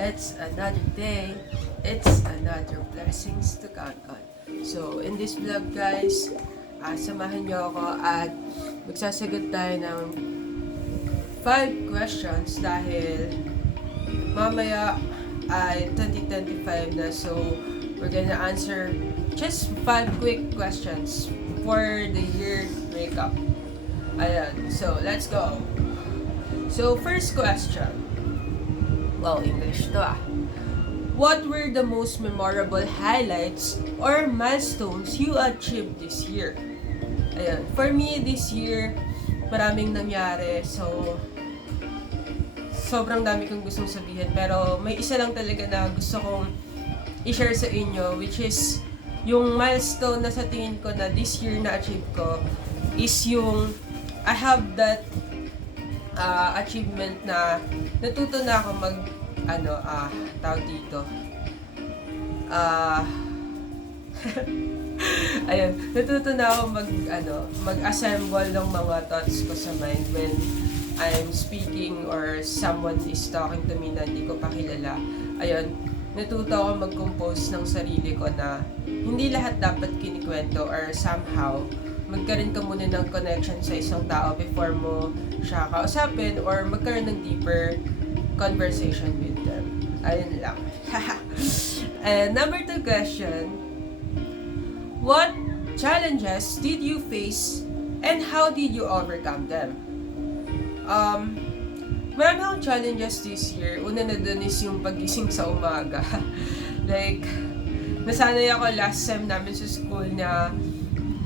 It's another day. It's another blessings to count on. So, in this vlog guys, samahan niyo ako at magsasagot tayo ng 5 questions dahil mamaya ay 2025 na. So, we're gonna answer just 5 quick questions for the year breakup. Ayan, so let's go. So, first question. Well, English to What were the most memorable highlights or milestones you achieved this year? Ayan, for me this year, maraming nangyari. So, sobrang dami kong gustong sabihin. Pero may isa lang talaga na gusto kong i-share sa inyo, which is yung milestone na sa tingin ko na this year na achieve ko is yung I have that achievement na natuto na ako tawag dito. Ayun, natuto na ako mag-assemble ng mga thoughts ko sa mind when I'm speaking or someone is talking to me na hindi ko pa kilala. Ayun, natuto ako mag-compose ng sarili ko na hindi lahat dapat kinikwento or somehow magkaroon ka muna ng connection sa isang tao before mo siya kausapin or magkaroon ng deeper conversation with them. Ayun lang. And number 2 question. What challenges did you face and how did you overcome them? Marami akong challenges this year. Una na dun is yung pagising sa umaga. Like, nasanay ako last sem namin sa school na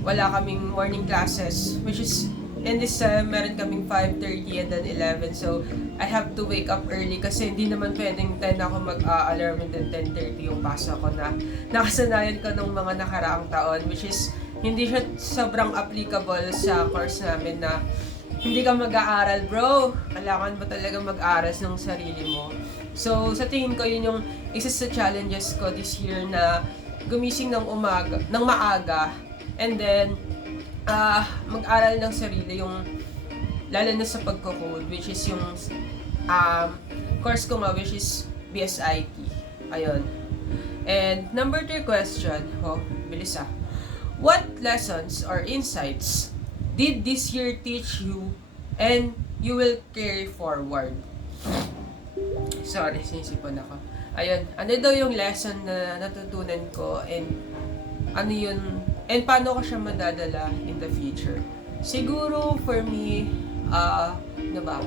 wala kaming morning classes, which is in this sem, meron kaming 5:30 and then 11. So, I have to wake up early kasi hindi naman pwedeng 10 ako mag-alarm and then 10:30 yung pasok ko na nakasanayan ko nung mga nakaraang taon, which is hindi siya sobrang applicable sa course namin na hindi ka mag-aaral, bro. Kailangan mo talaga mag-aral ng sarili mo. So, sa tingin ko, yun yung isa sa challenges ko this year na gumising ng maaga, and then, mag-aral ng sarili, yung, lalo na sa pagko-code, which is yung, course ko nga, which is BSIT. Ayun. And, number 3 question, bilis What lessons or insights did this year teach you and you will carry forward? Sorry, sinisipon ako. Ayun, ano daw yung lesson na natutunan ko and ano yun, and paano ko siya madadala in the future? Siguro for me, ano ba?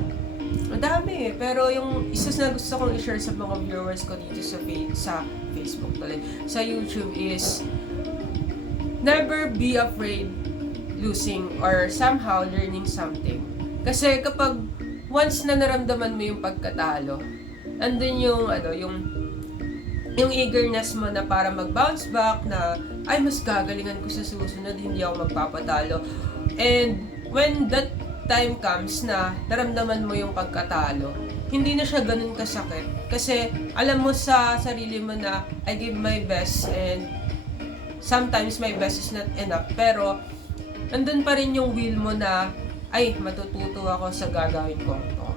Madami pero yung isa na gusto kong i-share sa mga viewers ko dito sa Facebook tuloy, sa YouTube is never be afraid losing or somehow learning something. Kasi kapag once na naramdaman mo yung pagkatalo, andun yung eagerness mo na para mag-bounce back na ay mas gagalingan ko sa susunod, hindi ako magpapatalo. And when that time comes na naramdaman mo yung pagkatalo, hindi na siya ganun kasakit. Kasi alam mo sa sarili mo na I give my best and sometimes my best is not enough. Pero nandun pa rin yung will mo na ay matututo ako sa gagawin ko ito.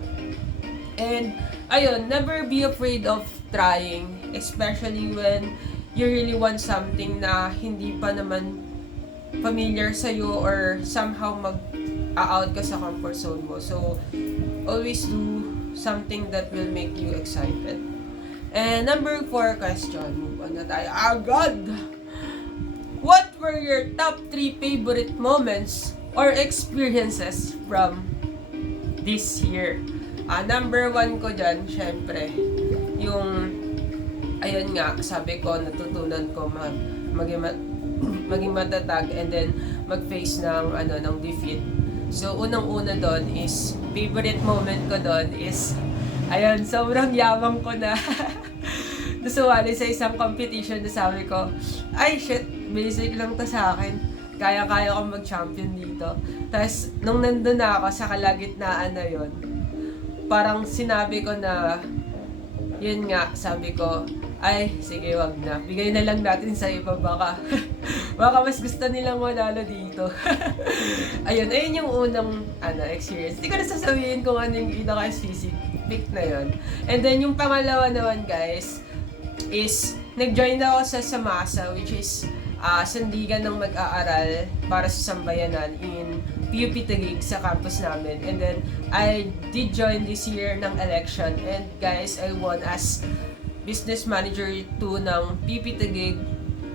And ayun, never be afraid of trying, especially when you really want something na hindi pa naman familiar sa'yo or somehow mag-out ka sa comfort zone mo. So, always do something that will make you excited. And number 4 question, move on na tayo agad! What were your top 3 favorite moments or experiences from this year? Number 1 ko dyan, syempre, yung, ayun nga, sabi ko, natutunan ko maging matatag and then mag-face ng defeat. So, unang-una doon is, favorite moment ko doon is, ayun, sobrang yabang ko na nasumali sa isang competition na sabi ko, ay shit, basic lang to sa akin. Kaya-kaya ko mag-champion dito. Tapos, nung nandun na ako sa kalagitnaan na yun, parang sinabi ko na, yun nga, sabi ko, Ay, sige, wag na. Bigay na lang natin sa iba, baka mas gusto nilang manalo dito. ayun yung unang experience. Hindi ko na sasabihin kung ano yung pinaka-specific na yun. And then yung pangalawa naman, guys, is nag-join ako sa Samasa, which is sandigan ng mag-aaral para sa sambayanan in PUP Taguig sa campus namin. And then I did join this year ng election, and guys, I won as Business Manager 2 ng PUP Taguig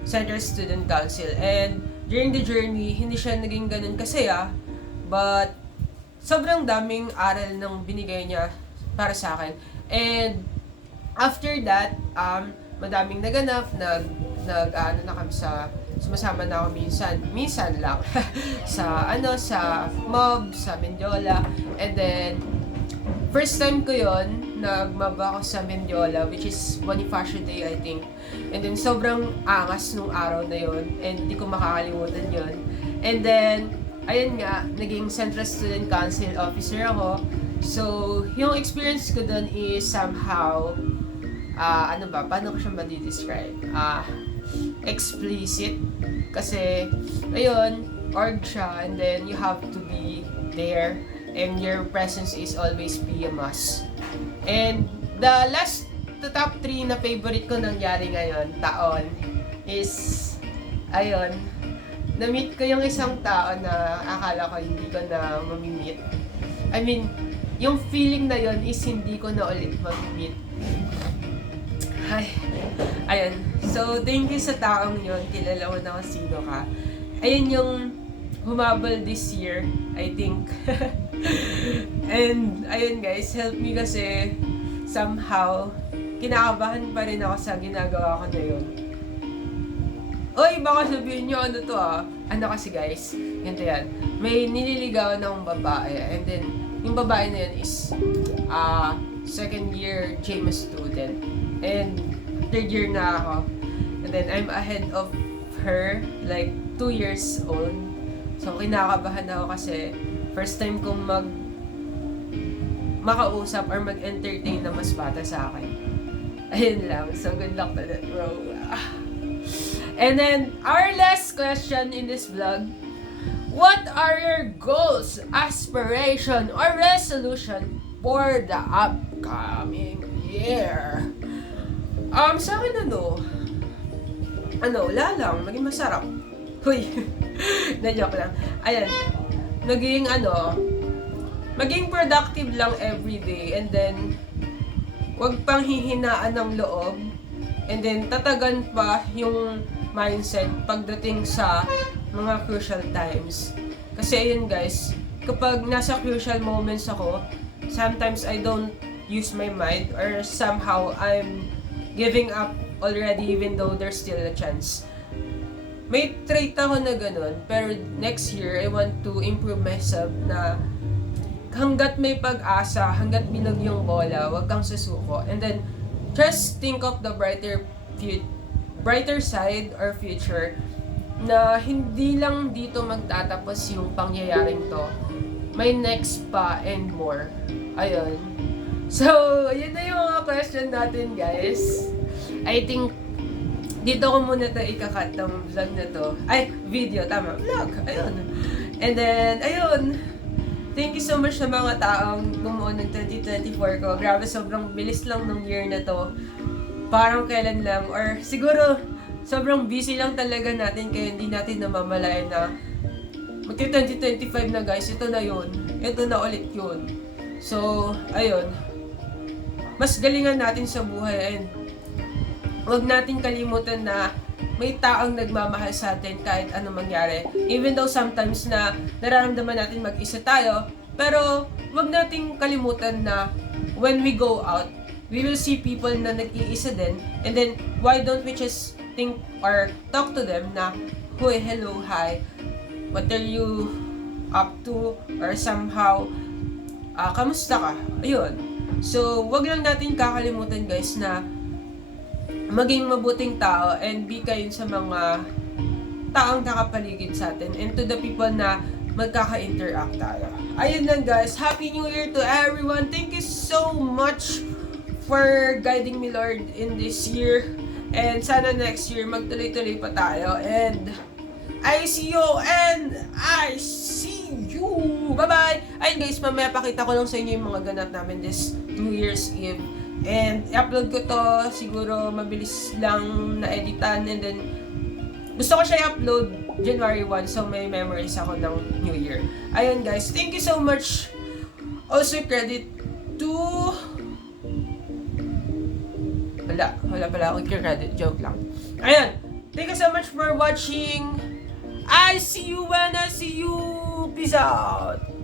Central Student Council. And during the journey, hindi siya naging ganun kasaya, but sobrang daming aral ng binigay niya para sa akin. And after that, madaming naganap, na kami sumasama na ako minsan lang sa mob, sa Mendiola. And then first time ko yon, nag-mob ako sa Mendiola, which is Bonifacio Day, I think. And then sobrang angas nung araw na yon, and hindi ko makakalimutan yon. And then ayun nga, naging Central Student Council officer ako. So yung experience ko doon is somehow paano ko siya ma-describe? Explicit. Kasi, ayun, org siya, and then you have to be there, and your presence is always be a must. And the top 3 na favorite ko nangyari ngayon, taon, is, ayun, na-meet ko yung isang tao na akala ko hindi ko na mamimit. I mean, yung feeling na yon is hindi ko na ulit mamimit. Ayun. So, thank you sa taong yun. Kilala mo na kung sino ka. Ayun yung humabol this year, I think. And, ayun guys, help me kasi somehow, kinakabahan pa rin ako sa ginagawa ko na yun. Oy, baka sabihin nyo ano to Ano kasi guys, ganito yan. May nililigawan akong babae, and then, yung babae na yun is second year JMS student. And third year na ako. And then I'm ahead of her, like 2 years old. So kinakabahan ako kasi first time kong makausap or mag-entertain na mas bata sa akin. Ayun lang. So good luck to that, bro. And then our last question in this vlog. What are your goals, aspiration, or resolution for the upcoming year? Sa akin wala lang, maging masarap. Huy, na-joke lang. Ayan, maging productive lang everyday, and then, wag pang hihinaan ng loob, and then, tatagan pa yung mindset pagdating sa mga crucial times. Kasi ayun guys, kapag nasa crucial moments ako, sometimes I don't use my mind, or somehow I'm giving up already even though there's still a chance. May trait ako na ganun, pero next year I want to improve myself na hanggat may pag-asa, hanggat bilog yung bola, wag kang susuko. And then just think of the brighter side or future, na hindi lang dito magtatapos yung pangyayaring to. May next pa and more. Ayun. So, yun na yung mga question natin, guys. I think, dito ko muna ito ikakat ng vlog na to. Ay, video, tama. Vlog, ayun. And then, ayun. Thank you so much sa mga taong bumuo ng 2024 ko. Grabe, sobrang bilis lang ng year na to. Parang kailan lang. Or siguro, sobrang busy lang talaga natin, kaya hindi natin namamalayan na magti-2025 na guys, ito na yun. Ito na ulit yun. So, ayun. Mas galingan natin sa buhay, and huwag natin kalimutan na may taong nagmamahal sa atin kahit ano mangyari. Even though sometimes na nararamdaman natin mag-isa tayo, pero huwag nating kalimutan na when we go out, we will see people na nag-iisa din, and then why don't we just think or talk to them na, "Hoy, hello, hi, what are you up to?" Or somehow, kamusta ka? Ayun. So, wag lang natin kakalimutan guys na maging mabuting tao and be kind sa mga taong nakapaligid sa atin and to the people na magkaka-interact tayo. Ayun lang guys. Happy New Year to everyone. Thank you so much for guiding me, Lord, in this year. And sana next year, magtuloy-tuloy pa tayo. And I see you and I see you. Bye-bye! Ayun guys, mamaya pakita ko lang sa inyo yung mga ganap namin this New Year's Eve. And i-upload ko to, siguro mabilis lang na editan. And then, gusto ko siya i-upload January 1, so may memories ako ng New Year. Ayun guys, thank you so much. Also credit to... Wala pala akong credit, joke lang. Ayun, thank you so much for watching. I see you when I see you. Peace out.